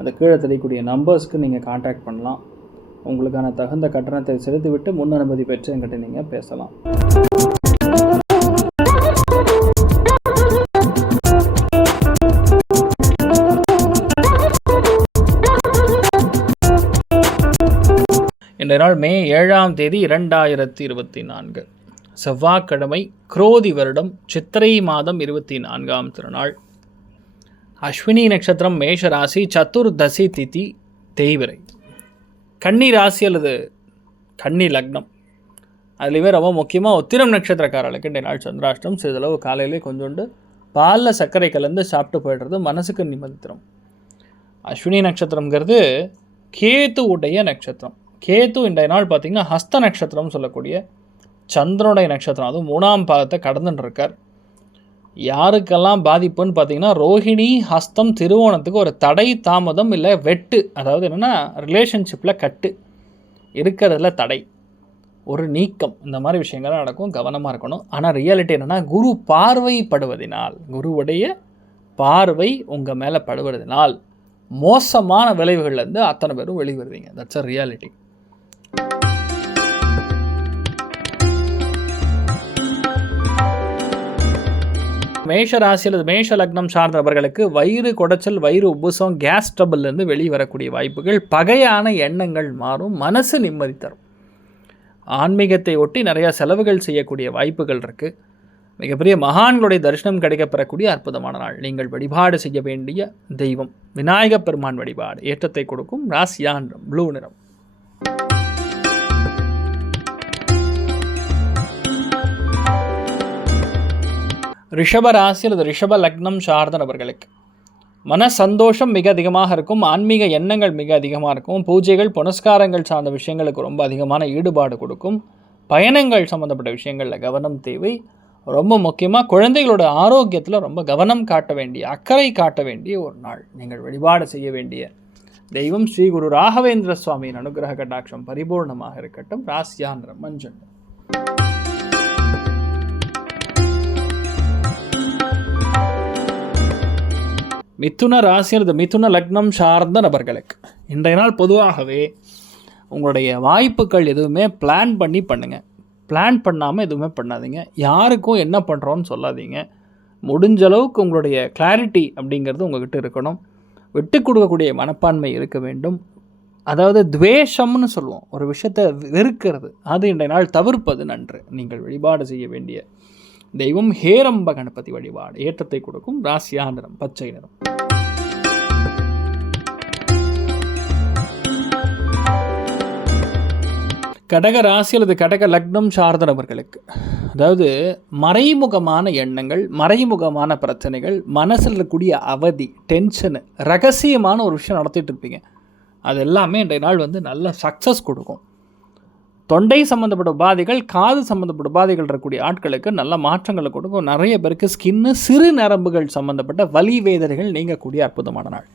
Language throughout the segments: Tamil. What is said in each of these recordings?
அந்த கீழே தெரியக்கூடிய நம்பர்ஸ்க்கு நீங்கள் காண்டாக்ட் பண்ணலாம். உங்களுக்கான தகுந்த கட்டணத்தை செலுத்திவிட்டு முன் அனுமதி பெற்று என்கிட்ட நீங்கள் பேசலாம். இன்றைய நாள் மே ஏழாம் தேதி இரண்டாயிரத்தி இருபத்தி நான்கு. செவ்வாய்க்கிழமை குரோதி வருடம் சித்திரை மாதம் இருபத்தி நான்காம் திருநாள். அஸ்வினி நட்சத்திரம் மேஷ ராசி சதுர்தசி திதி தேய்விரை கன்னி ராசி அல்லது கன்னி லக்னம். அதுலேயுமே ரொம்ப முக்கியமாக உத்திரம் நட்சத்திரக்காரர்களுக்கு இந்த நாள் சந்திராஷ்டம் சிறிதளவு காலையிலே கொஞ்சோண்டு பாலில் சர்க்கரை கலந்து சாப்பிட்டு போயிடுறது மனசுக்கு நிம்மதி தரும் அஸ்வினி நட்சத்திரங்கிறது கேத்து உடைய நட்சத்திரம். கேத்து இன்றைய நாள் பார்த்திங்கன்னா ஹஸ்த நட்சத்திரம்னு சொல்லக்கூடிய சந்திரனுடைய நட்சத்திரம். அதுவும் மூணாம் பாதத்தை கடந்துட்டு இருக்கார். யாருக்கெல்லாம் பாதிப்புன்னு பார்த்தீங்கன்னா ரோஹிணி ஹஸ்தம் திருவோணத்துக்கு ஒரு தடை தாமதம் இல்லை வெட்டு. அதாவது என்னென்னா ரிலேஷன்ஷிப்பில் கட்டு. இருக்கிறதுல தடை. ஒரு நீக்கம். இந்த மாதிரி விஷயங்கள்லாம் நடக்கும். கவனமாக இருக்கணும். ஆனால் ரியாலிட்டி என்னென்னா குரு பார்வைப்படுவதனால் குருவுடைய பார்வை உங்கள் மேலே படுவதனால் மோசமான விளைவுகள்லேருந்து அத்தனை பேரும் வெளிவருவீங்க. தட்ஸ் அ ரியாலிட்டி மேஷ ராசியில் மேஷ லக்னம் சார்ந்தவர்களுக்கு வயிறு குடைச்சல் வயிறு உபுசம் கேஸ் ட்ரபிள்லேருந்து வெளிவரக்கூடிய வாய்ப்புகள் பகையான எண்ணங்கள் மாறும் மனசு நிம்மதி தரும். ஆன்மீகத்தை ஒட்டி நிறையா செலவுகள் செய்யக்கூடிய வாய்ப்புகள் இருக்குது மிகப்பெரிய மகான்களுடைய தரிசனம் கிடைக்கப்பெறக்கூடிய அற்புதமான நாள். நீங்கள் வழிபாடு செய்ய வேண்டிய தெய்வம் விநாயகப் பெருமான் வழிபாடு ஏற்றத்தை கொடுக்கும் ராசியான் ப்ளூ நிறம். ரிஷப ராசி அல்லது ரிஷப லக்னம் சார்ந்த நபர்களுக்கு. மன சந்தோஷம் மிக அதிகமாக இருக்கும் ஆன்மீக எண்ணங்கள் மிக அதிகமாக இருக்கும் பூஜைகள் புனஸ்காரங்கள் சார்ந்த விஷயங்களுக்கு ரொம்ப அதிகமான ஈடுபாடு கொடுக்கும் பயணங்கள் சம்மந்தப்பட்ட விஷயங்களில் கவனம் தேவை. ரொம்ப முக்கியமாக குழந்தைகளோட ஆரோக்கியத்தில் ரொம்ப கவனம் காட்ட வேண்டிய அக்கறை காட்ட வேண்டிய ஒரு நாள். நீங்கள் வழிபாடு செய்ய வேண்டிய தெய்வம் ஸ்ரீ குரு ராகவேந்திர சுவாமியின் அனுகிரக கட்டாட்சம் பரிபூர்ணமாக இருக்கட்டும். ராசியான் மஞ்சள். மிதுன ராசி அல்லது மிதுன லக்னம் சார்ந்த நபர்களுக்கு. இன்றைய நாள் பொதுவாகவே உங்களுடைய வாய்ப்புகள் எதுவுமே பிளான் பண்ணி பண்ணுங்கள் பிளான் பண்ணாமல் எதுவுமே பண்ணாதீங்க. யாருக்கும் என்ன பண்ணுறோன்னு சொல்லாதீங்க. முடிஞ்ச அளவுக்கு உங்களுடைய கிளாரிட்டி அப்படிங்கிறது உங்கள்கிட்ட இருக்கணும். விட்டு கொடுக்கக்கூடிய மனப்பான்மை இருக்க வேண்டும். அதாவது துவேஷம்னு சொல்லுவோம். ஒரு விஷயத்தை வெறுக்கிறது. அது இன்றைய நாள் தவிர்ப்பது நன்று. நீங்கள் வழிபாடு செய்ய வேண்டிய தெய்வம் ஹேரம்ப கணபதி வழிபாடு. ஏற்றத்தை கொடுக்கும் ராசியா நிறம் பச்சை நிறம். கடக ராசி அல்லது கடக லக்னம் சார்ந்தவர்களுக்கு அதாவது மறைமுகமான எண்ணங்கள் மறைமுகமான பிரச்சனைகள் மனசில் இருக்கக்கூடிய அவதி டென்ஷனு ரகசியமான ஒரு விஷயம் நடத்திட்டு இருப்பீங்க. அது எல்லாமே இன்றைய நாள் வந்து நல்ல சக்ஸஸ் கொடுக்கும். தொண்டை சம்மந்தப்பட்ட உபாதைகள் காது சம்மந்தப்பட்ட உபாதைகள் இருக்கக்கூடிய ஆட்களுக்கு நல்ல மாற்றங்களை கொடுக்கும். நிறைய பேருக்கு ஸ்கின்னு சிறு நரம்புகள் சம்மந்தப்பட்ட வலி வேதனைகள் நீங்கக்கூடிய அற்புதமான நாள்.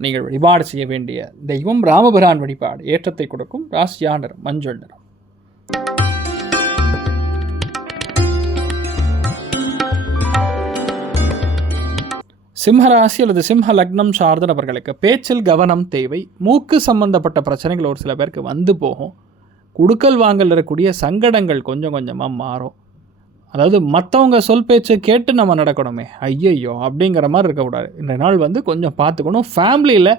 நீங்கள் வழிபாடு செய்ய வேண்டிய தெய்வம் ராமபிரான் வழிபாடு ஏற்றத்தை கொடுக்கும் ராசியா நிறம் மஞ்சள் நிறம். சிம்மராசி அல்லது சிம்ம லக்னம் சார்ந்த நபர்களுக்கு பேச்சில் கவனம் தேவை. மூக்கு சம்பந்தப்பட்ட பிரச்சனைகள் ஒரு சில பேருக்கு வந்து போகும். குடுக்கல் வாங்கல் இருக்கக்கூடிய சங்கடங்கள் கொஞ்சம் கொஞ்சமாக மாறும். அதாவது மற்றவங்க சொல் பேச்சை கேட்டு நம்ம நடக்கணுமே. ஐயையோ அப்படிங்கிற மாதிரி இருக்கக்கூடாது. இந்த நாள் வந்து கொஞ்சம் பார்த்துக்கணும். ஃபேமிலியில்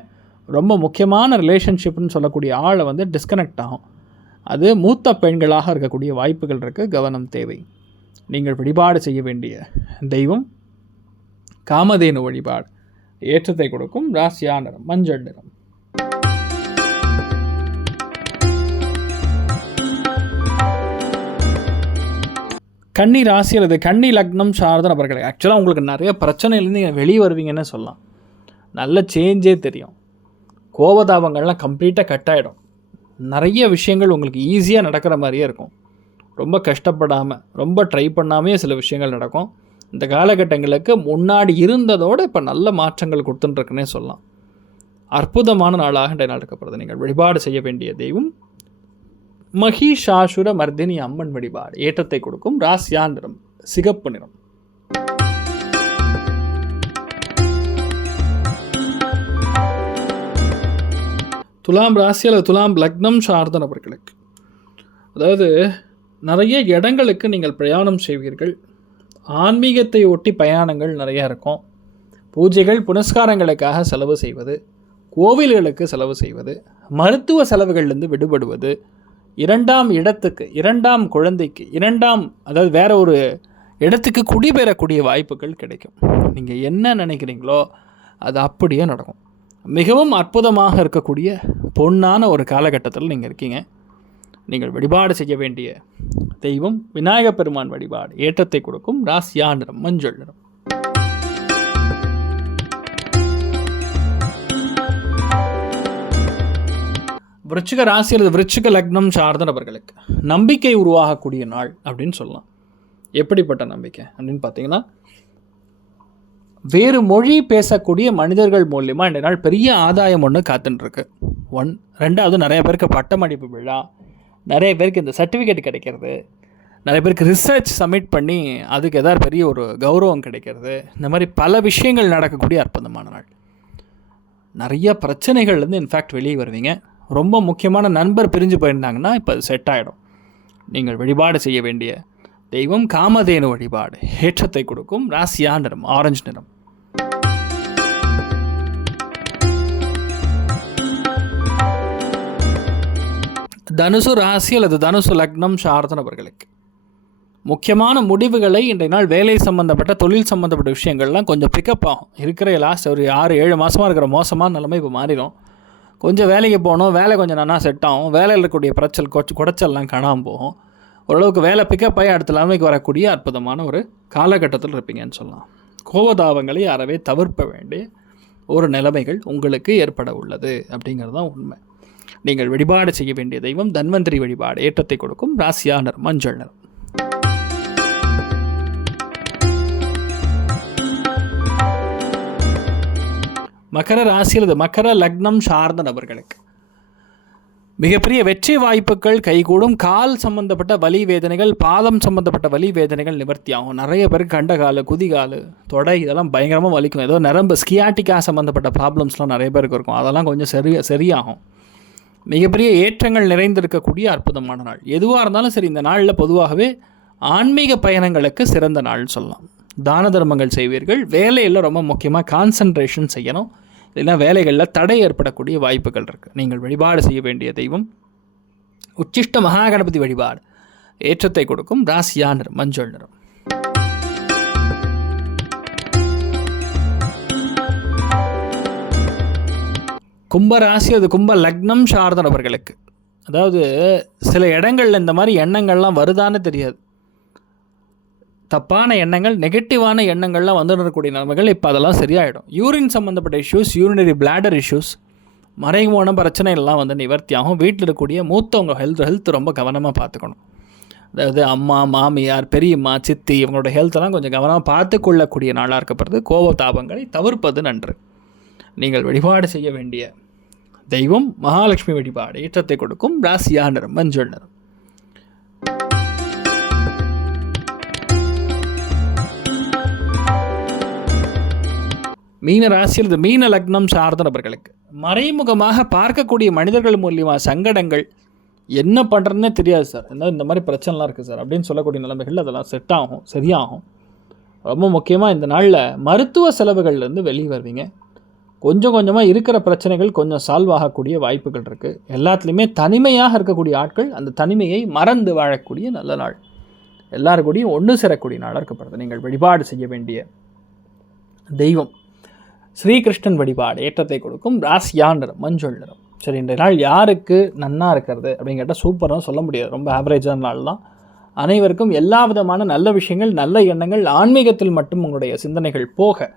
ரொம்ப முக்கியமான ரிலேஷன்ஷிப்னு சொல்லக்கூடிய ஆளை வந்து டிஸ்கனெக்ட் ஆகும். அது மூத்த பெண்களாக இருக்கக்கூடிய வாய்ப்புகள் இருக்குது கவனம் தேவை. நீங்கள் வழிபாடு செய்ய வேண்டிய தெய்வம் காமதேனு வழிபாடு. ஏற்றத்தை கொடுக்கும். ராசியா நிறம் மஞ்சள் நிறம். கன்னி ராசி அல்லது கன்னி லக்னம் சார்ந்த நபர்கள். ஆக்சுவலாக உங்களுக்கு நிறைய பிரச்சனையிலேருந்து நீங்கள் வெளியே வருவீங்கன்னு சொல்லலாம். நல்ல சேஞ்சே தெரியும். கோபதாபங்கள்லாம் கம்ப்ளீட்டாக கட் ஆகிடும் நிறைய விஷயங்கள் உங்களுக்கு ஈஸியாக நடக்கிற மாதிரியே இருக்கும். ரொம்ப கஷ்டப்படாமல் ரொம்ப ட்ரை பண்ணாமே சில விஷயங்கள் நடக்கும். இந்த காலகட்டங்களுக்கு முன்னாடி இருந்ததோடு இப்போ நல்ல மாற்றங்கள் கொடுத்துட்டுருக்குன்னே சொல்லலாம். அற்புதமான நாளாக இன்றைய நாள் இருக்கப்படுது நீங்கள் வழிபாடு செய்ய வேண்டிய தெய்வம் மகிஷாசுர மர்தினி அம்மன் வழிபாடு. ஏற்றத்தை கொடுக்கும் ராசியா நிறம் சிகப்பு நிறம். துலாம் ராசி அல்லது துலாம் லக்னம் சார்ந்த நபர்களுக்கு. அதாவது நிறைய இடங்களுக்கு நீங்கள் பிரயாணம் செய்வீர்கள். ஆன்மீகத்தை ஒட்டி பயணங்கள் நிறையா இருக்கும். பூஜைகள் புனஸ்காரங்களுக்காக செலவு செய்வது. கோவில்களுக்கு செலவு செய்வது. மருத்துவ செலவுகள்லேருந்து விடுபடுவது. இரண்டாம் இடத்துக்கு இரண்டாம் குழந்தைக்கு இரண்டாம் அதாவது வேறு ஒரு இடத்துக்கு குடிபெறக்கூடிய வாய்ப்புகள் கிடைக்கும். நீங்கள் என்ன நினைக்கிறீங்களோ அது அப்படியே நடக்கும். மிகவும் அற்புதமாக இருக்கக்கூடிய பொன்னான ஒரு காலகட்டத்தில் நீங்கள் இருக்கீங்க. நீங்கள் வழிபாடு செய்ய வேண்டிய தெய்வம் விநாயகப் பெருமான் வழிபாடு ஏற்றத்தை கொடுக்கும் ராசியா நிறம் மஞ்சள் நிறம். விருச்சிக ராசி அல்லது விருச்சிக லக்னம் சார்ந்த நபர்களுக்கு நம்பிக்கை உருவாகக்கூடிய நாள் அப்படின்னு சொல்லலாம். எப்படிப்பட்ட நம்பிக்கை அப்படின்னு பார்த்தீங்கன்னா வேறு மொழி பேசக்கூடிய மனிதர்கள் மூலியமாக இந்த நாள் பெரிய ஆதாயம் ஒன்று காத்துட்டுருக்கு ஒன் ரெண்டாவது நிறைய பேருக்கு பட்டமடிப்பு விழா நிறைய பேருக்கு இந்த சர்டிஃபிகேட் கிடைக்கிறது நிறைய பேருக்கு ரிசர்ச் சப்மிட் பண்ணி அதுக்கு எதாவது பெரிய ஒரு கௌரவம் கிடைக்கிறது. இந்த மாதிரி பல விஷயங்கள் நடக்கக்கூடிய அற்புதமான நாள். நிறைய பிரச்சனைகள்லேருந்து இன்ஃபேக்ட் வெளியே வருவீங்க. ரொம்ப முக்கியமான நண்பர் பிரிஞ்சு போயிருந்தாங்கன்னா இப்போ அது செட் ஆகிடும் நீங்கள் வழிபாடு செய்ய வேண்டிய தெய்வம் காமதேனு வழிபாடு. ஏற்றத்தை கொடுக்கும் ராசியா நிறம் ஆரஞ்சு நிறம். தனுசு ராசி அல்லது தனுசு லக்னம் சார்ந்தனவர்களுக்கு முக்கியமான முடிவுகளை இன்றைய நாள் வேலை சம்மந்தப்பட்ட தொழில் சம்மந்தப்பட்ட விஷயங்கள்லாம் கொஞ்சம் பிக்கப் ஆகும். இருக்கிற லாஸ்ட் ஒரு ஆறு ஏழு மாதமாக இருக்கிற மோசமான நிலைமை இப்போ மாறிடும். கொஞ்சம் வேலைக்கு போகணும் வேலை கொஞ்சம் நல்லா செட் ஆகும் வேலையில் இருக்கக்கூடிய பிரச்சல் கொச்சு குடைச்சல்லாம் காணாமல் போகும். ஓரளவுக்கு வேலை பிக்கப் ஆகி அடுத்த நிலைமைக்கு வரக்கூடிய அற்புதமான ஒரு காலகட்டத்தில் இருப்பீங்கன்னு சொல்லலாம். கோபதாபங்களை அறவே தவிர்க்க வேண்டிய ஒரு நிலைமைகள் உங்களுக்கு ஏற்பட உள்ளது அப்படிங்கிறது தான் உண்மை. நீங்கள் வழிபாடு செய்ய வேண்டிய தெய்வம் தன்வந்திரி வழிபாடு ஏற்றத்தை கொடுக்கும் ராசியானர் மஞ்சள் நிறம். மகர ராசி அல்லது மகர லக்னம் சார்ந்த நபர்களுக்கு. மிகப்பெரிய வெற்றி வாய்ப்புகள் கைகூடும். கால் சம்பந்தப்பட்ட வலி வேதனைகள் பாதம் சம்பந்தப்பட்ட வலி வேதனைகள் நிவர்த்தி ஆகும். நிறைய பேருக்கு கண்டகால் குதிகால் தொடை இதெல்லாம் பயங்கரமாக வலிக்கும். ஏதோ நரம்பு ஸ்கியாட்டிக்கா சம்மந்தப்பட்ட ப்ராப்ளம்ஸ்லாம் நிறைய பேருக்கு இருக்கும். அதெல்லாம் கொஞ்சம் சரி சரியாகும். மிகப்பெரிய ஏற்றங்கள் நிறைந்திருக்கக்கூடிய அற்புதமான நாள். எதுவாக இருந்தாலும் சரி இந்த நாளில் பொதுவாகவே ஆன்மீக பயணங்களுக்கு சிறந்த நாள் சொல்லலாம். தான தர்மங்கள் செய்வீர்கள். வேலையில் ரொம்ப முக்கியமாக கான்சன்ட்ரேஷன் செய்யணும். இல்லைன்னா வேலைகளில் தடை ஏற்படக்கூடிய வாய்ப்புகள் இருக்குது நீங்கள் வழிபாடு செய்ய வேண்டிய தெய்வம் உச்சிஷ்ட மகாகணபதி வழிபாடு ஏற்றத்தை கொடுக்கும் ராசியா நிறம் மஞ்சள் நிறம். கும்ப ராசி அது கும்ப லக்னம் சார்ந்தவர்களுக்கு அதாவது சில இடங்களில் இந்த மாதிரி எண்ணங்கள்லாம் வருதான்னு தெரியாது. தப்பான எண்ணங்கள் நெகட்டிவான எண்ணங்கள்லாம் வந்துடக்கூடிய நிலைமைகள் இப்போ அதெல்லாம் சரியாயிடும். யூரின் சம்மந்தப்பட்ட இஷ்யூஸ் யூரினரி பிளாடர் இஷ்யூஸ் மறைமுகமான பிரச்சனைகள்லாம் வந்து நிவர்த்தியாகும். வீட்டில் இருக்கக்கூடிய மூத்தவங்க ஹெல்த் ஹெல்த் ரொம்ப கவனமாக பார்த்துக்கணும். அதாவது அம்மா மாமியார் பெரியம்மா சித்தி இவங்களோட ஹெல்த்தெல்லாம் கொஞ்சம் கவனமாக பார்த்து கொள்ளக்கூடிய நாளாக இருக்கப்படுறது கோபதாபங்களை தவிர்ப்பது நன்று. நீங்கள் வழிபாடு செய்ய வேண்டிய தெய்வம் மகாலட்சுமி வழிபாடு ஏற்றத்தை கொடுக்கும் ராசியா நிறம் மஞ்சள் நிறம். மீன ராசியில் மீன லக்னம் சார்ந்த நபர்களுக்கு. மறைமுகமாக பார்க்கக்கூடிய மனிதர்கள் மூலியமாக சங்கடங்கள் என்ன பண்ணுறதுனே தெரியாது சார். என்ன இந்த மாதிரி பிரச்சனைலாம் இருக்குது சார். அப்படின்னு சொல்லக்கூடிய நிலைமைகள் அதெல்லாம் செட் ஆகும் சரியாகும். ரொம்ப முக்கியமாக இந்த நாளில் மருத்துவ செலவுகள்லேருந்து வெளியே வருவீங்க. கொஞ்சம் கொஞ்சமாக இருக்கிற பிரச்சனைகள் கொஞ்சம் சால்வ் ஆகக்கூடிய வாய்ப்புகள் இருக்குது எல்லாத்துலேயுமே தனிமையாக இருக்கக்கூடிய ஆட்கள் அந்த தனிமையை மறந்து வாழக்கூடிய நல்ல நாள். எல்லாருக்கூடியும் ஒன்று சேரக்கூடிய நாளாக இருக்கப்படுது நீங்கள் வழிபாடு செய்ய வேண்டிய தெய்வம். ஸ்ரீகிருஷ்ணன் வழிபாடு ஏற்றத்தை கொடுக்கும் ராசியான் நிறம்? மஞ்சள் நிறம். சரி இன்றைய நாள் யாருக்கு நன்னா இருக்கிறது அப்படின்னு கேட்டால் சூப்பராக சொல்ல முடியாது. ரொம்ப ஆவரேஜான நாள் தான். அனைவருக்கும் எல்லா விதமான நல்ல விஷயங்கள் நல்ல எண்ணங்கள் ஆன்மீகத்தில் மட்டும் உங்களுடைய சிந்தனைகள் போக.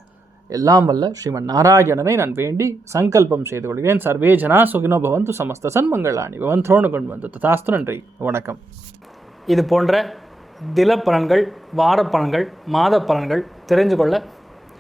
எல்லாம் வல்ல ஸ்ரீமன் நாராயணனை நான் வேண்டி சங்கல்பம் செய்து கொள்கிறேன். சர்வே ஜனா சுகினோ பவந்து சமஸ்த சன்மங்களாணி பவன் துரோணு கொண்டு வந்து ததாஸ்து நன்றி. வணக்கம். இது போன்ற தில பலன்கள் வார பலன்கள் மாத பலன்கள் தெரிஞ்சு கொள்ள